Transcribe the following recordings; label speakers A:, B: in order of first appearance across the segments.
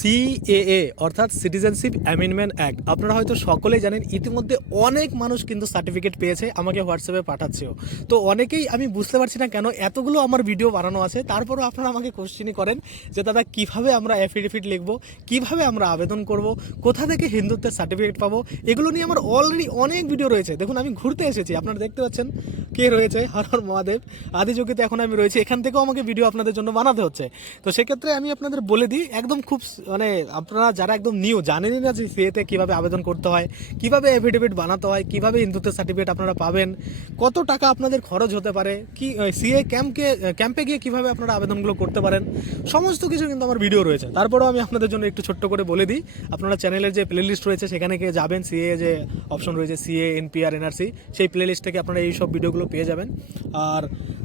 A: CAA অর্থাৎ citizenship amendment act আপনারা হয়তো সকলেই জানেন, ইতিমধ্যে অনেক মানুষ কিন্তু সার্টিফিকেট পেয়েছে, আমাকে হোয়াটসঅ্যাপে পাঠাচ্ছেও। তো অনেকেই আমি বুঝতে পারছি না কেন এতগুলো আমার ভিডিও বানানো আছে, তারপরও আপনারা আমাকে কোশ্চেনই করেন যে, দাদা, কীভাবে আমরা অ্যাফিডেভিট লিখব? কীভাবে আমরা আবেদন করব? কোথা থেকে হিন্দুত্বের সার্টিফিকেট পাবো? এগুলো নিয়ে আমার অলরেডি অনেক ভিডিও রয়েছে। দেখুন, আমি ঘুরতে এসেছি। আপনারা দেখতে পাচ্ছেন কে রয়েছে? হরহর হর মহাদেব আদিযোগীতে এখন আমি রয়েছি। এখান থেকেও আমাকে ভিডিও আপনাদের জন্য বানাতে হচ্ছে। তো সেক্ষেত্রে আমি আপনাদের বলে দিই, একদম খুব মানে আপনারা যারা একদম নিউ জানেনই না যে সিএতে কীভাবে আবেদন করতে হয়, কীভাবে এফিডেভিট বানাতে হয়, কীভাবে হিন্দুত্বের সার্টিফিকেট আপনারা পাবেন, কত টাকা আপনাদের খরচ হতে পারে, কি সিএ ক্যাম্পকে ক্যাম্পে গিয়ে কীভাবে আপনারা আবেদনগুলো করতে পারেন, সমস্ত কিছু কিন্তু আমার ভিডিও রয়েছে। তারপরেও আমি আপনাদের জন্য একটু ছোট্ট করে বলে দিই, আপনারা চ্যানেলের যে প্লে লিস্ট রয়েছে, সেখানে গিয়ে যাবেন সিএ যে অপশন রয়েছে সিএ এনপিআর এনআরসি সেই প্লে লিস্ট থেকে আপনারা এই সব ভিডিওগুলো পেয়ে যাবেন। আর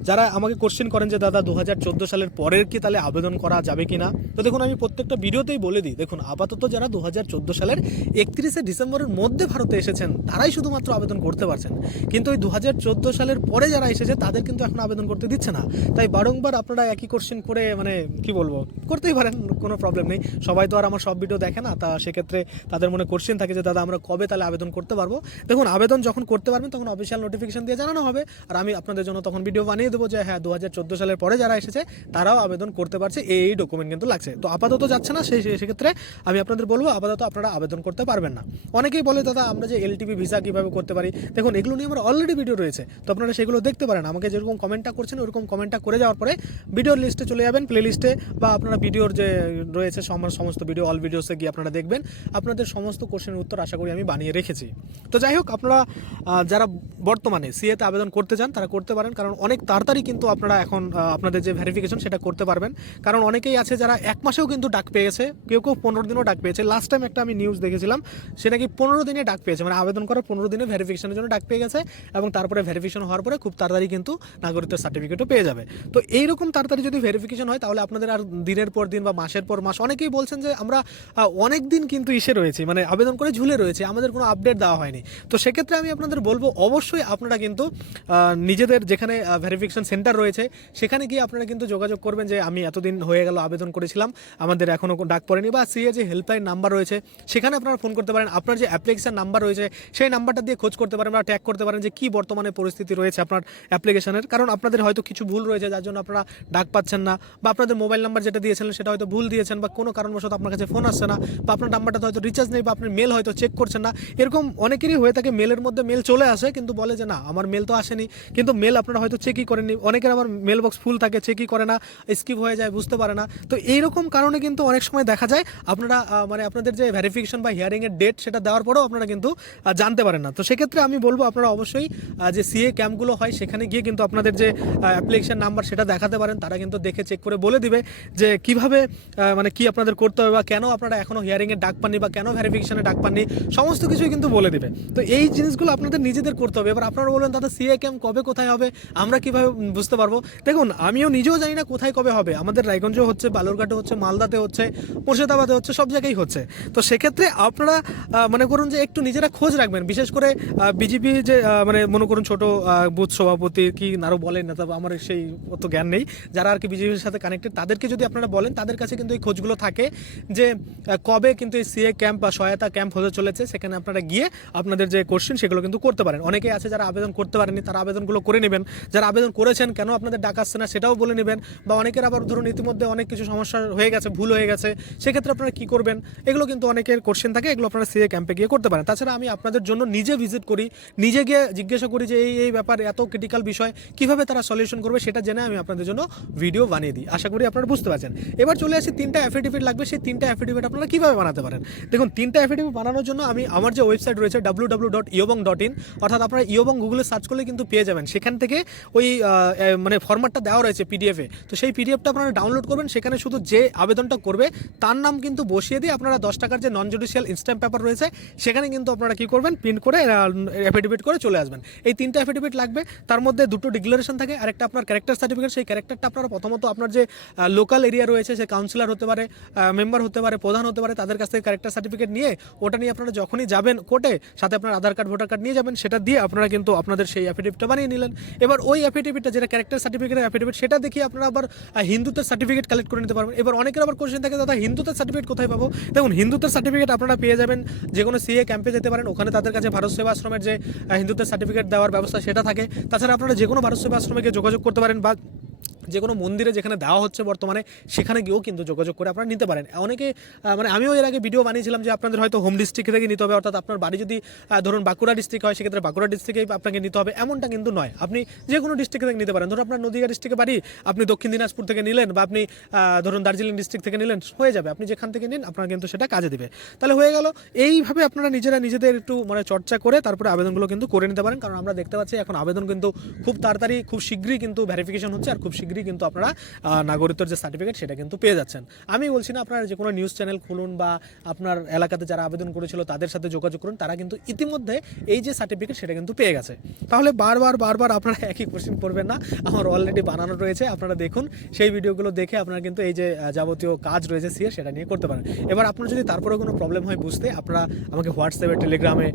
A: যারা আমাকে কোশ্চেন করেন যে, দাদা দু হাজার চোদ্দ সালের পরের কি তাহলে আবেদন করা যাবে কি না তো দেখুন, আমি প্রত্যেকটা ভিডিওতেই বলে দিই, দেখুন, আপাতত যারা দু হাজার চোদ্দ সালের একত্রিশে ডিসেম্বরের মধ্যে ভারতে এসেছেন, তারাই শুধুমাত্র আবেদন করতে পারছেন। কিন্তু ওই দু হাজার চোদ্দ সালের পরে যারা এসেছে, তাদের কিন্তু এখন আবেদন করতে দিচ্ছে না। তাই বারংবার আপনারা একই কোশ্চেন করে মানে কি বলব, করতেই পারেন, কোনো প্রবলেম নেই। সবাই তো আর আমার সব ভিডিও দেখে না, তা সেক্ষেত্রে তাদের মনে কোশ্চেন থাকে যে, দাদা, আমরা কবে তাহলে আবেদন করতে পারব? দেখুন, আবেদন যখন করতে পারবেন, তখন অফিসিয়াল নোটিফিকেশন দিয়ে জানানো হবে। আর আমি আপনাদের জন্য তখন ভিডিও বানিয়ে দেবো যে হ্যাঁ দু হাজার চোদ্দ সালের পরে যারা এসেছে, তারাও আবেদন করতে পারছে, এই এই ডকুমেন্ট কিন্তু লাগছে। তো আপাতত যাচ্ছে না সেই সেক্ষেত্রে আমি আপনাদের বলব, আপাতত আপনারা আবেদন করতে পারবেন না। অনেকেই বলে, দাদা, আমরা যে এলটিপি ভিসা কীভাবে করতে পারি? দেখুন, এগুলো নিয়ে আমার অলরেডি ভিডিও রয়েছে। তো আপনারা সেগুলো দেখতে পারেন। আমাকে যেরকম কমেন্টটা করছেন, ওরকম কমেন্টটা করে যাওয়ার পরে ভিডিওর লিস্টে চলে যাবেন প্লে লিস্টে বা আপনারা ভিডিওর যে রয়েছে, সম- সমস্ত ভিডিও অল ভিডিওসে গিয়ে আপনারা দেখবেন। আপনাদের সমস্ত কোশ্চেনের উত্তর আশা করি আমি বানিয়ে রেখেছি। তো যাই হোক, আপনারা যারা বর্তমানে সিএতে আবেদন করতে চান, তারা করতে পারেন, কারণ অনেক তাড়াতাড়ি কিন্তু আপনারা এখন আপনাদের যে ভেরিফিকেশন সেটা করতে পারবেন। কারণ অনেকেই আছে যারা এক মাসেও কিন্তু ডাক পেয়ে গেছে কেউ কেউ পনেরো দিনও ডাক পেয়েছে। লাস্ট টাইম একটা আমি নিউজ দেখেছিলাম, সে নাকি পনেরো দিনে ডাক পেয়েছে মানে আবেদন করার পনেরো দিনে ভেরিফিকেশনের জন্য ডাক পেয়ে গেছে এবং তারপরে ভেরিফিকেশন হওয়ার পরে খুব তাড়াতাড়ি কিন্তু নাগরিকত্বের সার্টিফিকেটও পেয়ে যাবে। তো এইরকম তাড়াতাড়ি যদি ভেরিফিকেশন হয়, তাহলে আপনাদের আর দিনের পর দিন বা মাসের পর মাস, অনেকেই বলছেন যে আমরা অনেক দিন কিন্তু ইসে রয়েছি মানে আবেদন করে ঝুলে রয়েছে, আমাদের কোনো আপডেট দেওয়া হয়নি। তো সেক্ষেত্রে আমি আপনাদের বলব, অবশ্যই আপনারা কিন্তু নিজেদের যেখানে ভেরিফিকেশন সেন্টার রয়েছে। সেখানে গিয়ে আপনারা কিন্তু যোগাযোগ করবেন যে আমি এতদিন হয়ে গেল, আবেদন করেছিলাম, আমাদের এখনও ডাক পড়েনি বা সিএ যে হেল্পলাইন নাম্বার রয়েছে, সেখানে আপনারা ফোন করতে পারেন। আপনার যে অ্যাপ্লিকেশান নাম্বার রয়েছে, সেই নাম্বারটা দিয়ে খোঁজ করতে পারেন বা ট্যাগ করতে পারেন যে কি বর্তমানে পরিস্থিতি রয়েছে আপনার অ্যাপ্লিকেশনের কারণ আপনাদের হয়তো কিছু ভুল রয়েছে, যার জন্য আপনারা ডাক পাচ্ছেন না বা আপনাদের মোবাইল নাম্বার যেটা দিয়েছিলেন, সেটা হয়তো ভুল দিয়েছেন বা কোনো কারণবশত আপনার কাছে ফোন আসছে না বা আপনার নাম্বারটা হয়তো রিচার্জ নেই বা আপনার মেল হয়তো চেক করছেন না। এরকম অনেকেরই হয়ে থাকে মেলের মধ্যে মেল চলে আসে, কিন্তু বলে যে না, আমার মেল তো আসেনি। কিন্তু মেল আপনারা হয়তো চেকই করেননি। অনেকের আবার মেল বক্স ফুল থাকে চেকই করে না স্কিপ হয়ে যায়, বুঝতে পারে না। তো এইরকম কারণে কিন্তু অনেক সময় দেখা যায়, আপনারা মানে আপনাদের যে ভেরিফিকেশন বা হিয়ারিংয়ের ডেট সেটা দেওয়ার পরেও আপনারা কিন্তু জানতে পারেন না। তো সেক্ষেত্রে আমি বলব আপনারা অবশ্যই যে সিএ ক্যাম্পগুলো হয়, সেখানে গিয়ে কিন্তু আপনাদের যে অ্যাপ্লিকেশন নাম্বার সেটা দেখাতে পারেন। তারা কিন্তু দেখে চেক করে বলে দিবে যে কীভাবে মানে কি আপনাদের করতে হবে বা কেন আপনারা এখনও হিয়ারিংয়ে ডাক পাননি বা কেন ভেরিফিকেশনে ডাক পাননি, সমস্ত কিছুই কিন্তু বলে দিবে। তো এই জিনিসগুলো আপনাদের নিজেদের করতে হবে। এবার আপনারা বলবেন, দাদা সিএ ক্যাম্প কবে কোথায় হবে? আমরা কীভাবে বুঝতে পারব। দেখুন, আমিও নিজেও জানি না কোথায় কবে হবে। আমাদের রায়গঞ্জে হচ্ছে, বালুরঘাটে হচ্ছে, মালদাতে হচ্ছে, মুর্শিদাবাদে হচ্ছে, সব জায়গায় হচ্ছে। তো সেক্ষেত্রে আপনারা মনে করুন যে একটু নিজেরা খোঁজ রাখবেন। বিশেষ করে বিজেপি যে মানে মনে করুন ছোট বুথ সভাপতি কি আরও বলেন না তবে আমার সেই অত জ্ঞান নেই। যারা আর কি বিজেপির সাথে কানেক্টেড তাদেরকে যদি আপনারা বলেন, তাদের কাছে কিন্তু এই খোঁজগুলো থাকে যে কবে কিন্তু এই সিএ ক্যাম্প বা সহায়তা ক্যাম্প হতে চলেছে, সেখানে আপনারা গিয়ে আপনাদের যে কোশ্চেন সেগুলো কিন্তু করতে পারেন। অনেকে আছে যারা আবেদন করতে পারেনি তারা আবেদনগুলো করে নেবেন। যারা আবেদন করেছেন, কেন আপনাদের ডাক আসছে না সেটাও বলে নেবেন বা অনেকের আবার ধরুন ইতিমধ্যে অনেক কিছু সমস্যা হয়ে গেছে, ভুল হয়ে গেছে, সেক্ষেত্রে আপনারা কি করবেন? এগুলো কিন্তু অনেকের কোশ্চেন থাকে, এগুলো আপনারা সিএ ক্যাম্পে গিয়ে করতে পারেন। তাছাড়া আমি আপনাদের জন্য নিজে ভিজিট করি, নিজে গিয়ে জিজ্ঞাসা করি যে এই এই ব্যাপার এত ক্রিটিক্যাল বিষয়, কীভাবে তারা সলিউশন করবে সেটা জেনে আমি আপনাদের জন্য ভিডিও বানিয়ে দিই। আশা করি আপনারা বুঝতে পারছেন। এবার চলে আসি, তিনটা অ্যাফিডেভিট লাগবে, সেই তিনটা অ্যাফিডেভিট আপনারা কীভাবে বানাতে পারেন? দেখুন, তিনটা অ্যাফিডেভিট বানানোর জন্য আমি, আমার যে ওয়েবসাইট রয়েছে ডাব্লু ডাব্লু ডট ইয়বং ডট ইন অর্থাৎ আপনারা ইয়বং গুগলে সার্চ করলে কিন্তু পেয়ে যাবেন। সেখান থেকে ওই মানে ফরম্যাটটা দেওয়া রয়েছে পিডিএফে তো সেই পিডিএফটা আপনারা ডাউনলোড করবেন, সেখানে শুধু যে আবেদনটা করবে, তার নাম কিন্তু বসিয়ে দিয়ে আপনারা দশ টাকার যে নন জুডিশিয়াল ইনস্ট্যাম্প পেপার রয়েছে, সেখানে কিন্তু আপনারা কী করবেন প্রিন্ট করে অ্যাফিডেভিট করে চলে আসবেন। এই তিনটা অ্যাফিডেভিট লাগবে, তার মধ্যে দুটো ডিক্লারেশন থাকে আর একটা আপনার ক্যারেক্টার সার্টিফিকেট সেই ক্যারেক্টারটা আপনারা প্রথমত আপনার যে লোকাল এরিয়া রয়েছে, সে কাউন্সিলর হতে পারে মেম্বার হতে পারে, প্রধান হতে পারে, তাদের কাছ থেকে ক্যারেক্টার সার্টিফিকেট নিয়ে, ওটা নিয়ে আপনারা যখনই যাবেন কোর্টে সাথে আপনার আধার কার্ড ভোটার কার্ড নিয়ে যাবেন, সেটা দিয়ে আপনারা কিন্তু আপনাদের সেই অ্যাফিডেভিটটা বানিয়ে নিলেন। এবার ওই অ্যাফিডেভিটটা যেটা ক্যারেক্টার সার্টিফিকেট অ্যাফিডেভিট সেটা দেখিয়ে আপনারা আবার হিন্দুত্বের সার্টিফিকেট কালেক্ট করে নিতে পারবেন। এবার অনেকের আবার কোশ্চেন থাকে, দাদা, হিন্দুত্বের সার্টিফিকেট কোথায় পাবো? দেখুন, হিন্দুত্বের সার্টিফিকেট আপনারা পেয়ে যাবেন, যে কোনো সিএ ক্যাম্পে যেতে পারেন, ওখানে তাদের কাছে ভারত সেবা আশ্রমের যে হিন্দুত্বের সার্টিফিকেট দেওয়ার ব্যবস্থা সেটা থাকে। তাছাড়া আপনারা যে কোনো ভারত সেবা আশ্রমে গিয়ে যোগাযোগ করতে পারেন বা যে কোনো মন্দিরে যেখানে দেওয়া হচ্ছে বর্তমানে, সেখানে গিয়েও কিন্তু যোগাযোগ করে আপনারা নিতে পারেন। অনেকে মানে আমিও এর আগে ভিডিও বানিয়েছিলাম যে আপনাদের হয়তো হোম ডিস্ট্রিক্ট থেকে নিতে হবে, অর্থাৎ আপনার বাড়ি যদি ধরুন বাঁকুড়া ডিস্ট্রিক্ট হয়, সেক্ষেত্রে বাঁকুড়া ডিস্ট্রিক্টেই আপনাকে নিতে হবে। এমনটা কিন্তু নয়। আপনি যে কোনো ডিস্ট্রিক্ট থেকে নিতে পারেন। ধরুন আপনার নদীয়া ডিস্ট্রিক্টে বাড়ি, আপনি দক্ষিণ দিনাজপুর থেকে নিলেন বা আপনি ধরুন দার্জিলিং ডিস্ট্রিক্ট থেকে নিলেন, হয়ে যাবে। আপনি যেখান থেকে নিন, আপনার কিন্তু সেটা কাজে দেবে। তাহলে হয়ে গেল, এইভাবে আপনারা নিজেরা নিজেদের একটু মানে চর্চা করে তারপরে আবেদনগুলো কিন্তু করে নিতে পারেন। কারণ আমরা দেখতে পাচ্ছি, এখন আবেদন কিন্তু খুব তাড়াতাড়ি, খুব শীঘ্রই কিন্তু ভেরিফিকেশন হচ্ছে আর খুব শীঘ্রই কিন্তু আপনারা নাগরিকত্বের যে সার্টিফিকেট সেটা কিন্তু পেয়ে যাচ্ছেন। আমি বলছি না আপনারা যে কোনো নিউজ চ্যানেল খুলুন বা আপনার এলাকাতে যারা আবেদন করেছিল তাদের সাথে যোগাযোগ করুন, তারা কিন্তু ইতিমধ্যে এই যে সার্টিফিকেট সেটা কিন্তু পেয়ে গেছে। তাহলে বারবার বারবার আপনারা একই কোশ্চেন করবেন না, আমার অলরেডি বানানো রয়েছে, আপনারা দেখুন, সেই ভিডিওগুলো দেখে আপনারা কিন্তু এই যে যাবতীয় কাজ রয়েছে সিএ সেটা নিয়ে করতে পারেন। এবার আপনার যদি তারপরে কোনো প্রবলেম হয় বুঝতে, আপনারা আমাকে হোয়াটসঅ্যাপে টেলিগ্রামে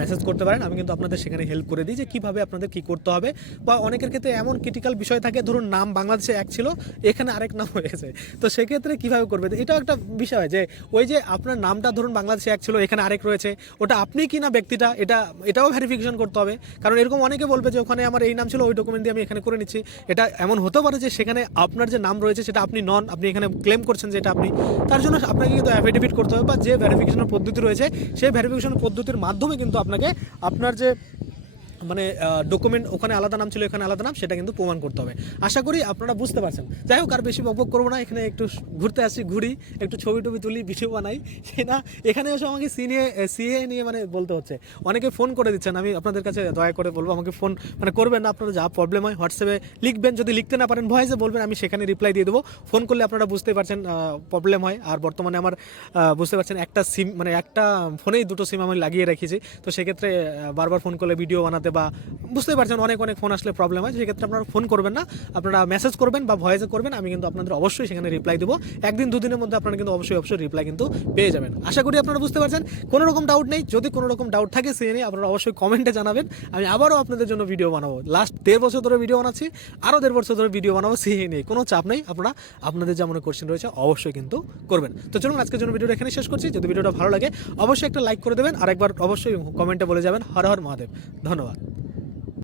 A: মেসেজ করতে পারেন, আমি কিন্তু আপনাদের সেখানে হেল্প করে দিই যে কীভাবে আপনাদের কী করতে হবে। বা অনেকের ক্ষেত্রে এমন ক্রিটিক্যাল বিষয় থাকে, ধরুন নাম বাংলাদেশে এক ছিল, এখানে আরেক নাম হয়েছে। তো সেক্ষেত্রে কীভাবে করবে? এটাও একটা বিষয় যে, ওই যে আপনার নামটা ধরুন বাংলাদেশে এক ছিল, এখানে আরেক রয়েছে, ওটা আপনি কি না ব্যক্তিটা, এটা, এটাও ভেরিফিকেশন করতে হবে। কারণ এরকম অনেকে বলবে যে, ওখানে আমার এই নাম ছিল, ওই ডকুমেন্ট দিয়ে আমি এখানে করে নিচ্ছি। এটা এমন হতে পারে যে, সেখানে আপনার যে নাম রয়েছে, সেটা আপনি নন, আপনি এখানে ক্লেম করছেন যে এটা আপনি। তার জন্য আপনাকে কিন্তু অ্যাফিডেভিট করতে হবে বা যে ভেরিফিকেশনের পদ্ধতি রয়েছে, সেই ভেরিফিকেশন পদ্ধতির মাধ্যমে কিন্তু আপনাকে আপনার যে মানে ডকুমেন্ট ওখানে আলাদা নাম ছিল, এখানে আলাদা নাম, সেটা কিন্তু প্রমাণ করতে হবে। আশা করি আপনারা বুঝতে পারছেন। যাই হোক, আর বেশি বকবক করব না, এখানে একটু ঘুরতে আসি, ঘুরি, একটু ছবি টবি তুলি ভিডিও বানাই, সে না, এখানে এসে আমাকে সি নিয়ে সিএ নিয়ে মানে বলতে হচ্ছে। অনেকে ফোন করে দিচ্ছেন, আমি আপনাদের কাছে দয়া করে বলব, আমাকে ফোন মানে করবেন না আপনারা, যা প্রবলেম হয় হোয়াটসঅ্যাপে লিখবেন, যদি লিখতে না পারেন ভয়েসে বলবেন, আমি সেখানে রিপ্লাই দিয়ে দেবো। ফোন করলে আপনারা বুঝতে পারছেন প্রবলেম হয়। আর বর্তমানে আমার বুঝতে পারছেন, একটা সিম মানে একটা ফোনেই দুটো সিম আমি লাগিয়ে রেখেছি। তো সেক্ষেত্রে বারবার ফোন করলে ভিডিও বানাতে বা বুঝতে পারছেন অনেক অনেক ফোন আসলে প্রবলেম হয়, সেক্ষেত্রে আপনারা ফোন করবেন না, আপনারা মেসেজ করবেন বা ভয়েসে করবেন, আমি কিন্তু আপনাদের অবশ্যই সেখানে রিপ্লাই দেবো। একদিন দুদিনের মধ্যে আপনারা কিন্তু অবশ্যই অবশ্যই রিপ্লাই কিন্তু পেয়ে যাবেন। আশা করি আপনারা বুঝতে পারছেন, কোনো রকম ডাউট নেই, যদি কোনো রকম ডাউট থাকে সে নিয়ে আপনারা অবশ্যই কমেন্টে জানাবেন, আমি আবারও আপনাদের জন্য ভিডিও বানাবো। লাস্ট দেড় বছর ধরে ভিডিও বানাচ্ছি, আরও দেড় বছর ধরে ভিডিও বানাবো সে নিয়ে কোনো চাপ নেই, আপনারা আপনাদের যেমন কোশ্চেন রয়েছে, অবশ্যই কিন্তু করবেন। তো চলুন আজকের জন্য ভিডিওটা এখানে শেষ করছি, যদি ভিডিওটা ভালো লাগে, অবশ্যই একটা লাইক করে দেবেন আর একবার অবশ্যই কমেন্টে বলে যাবেন, হর হর মহাদেব, ধন্যবাদ।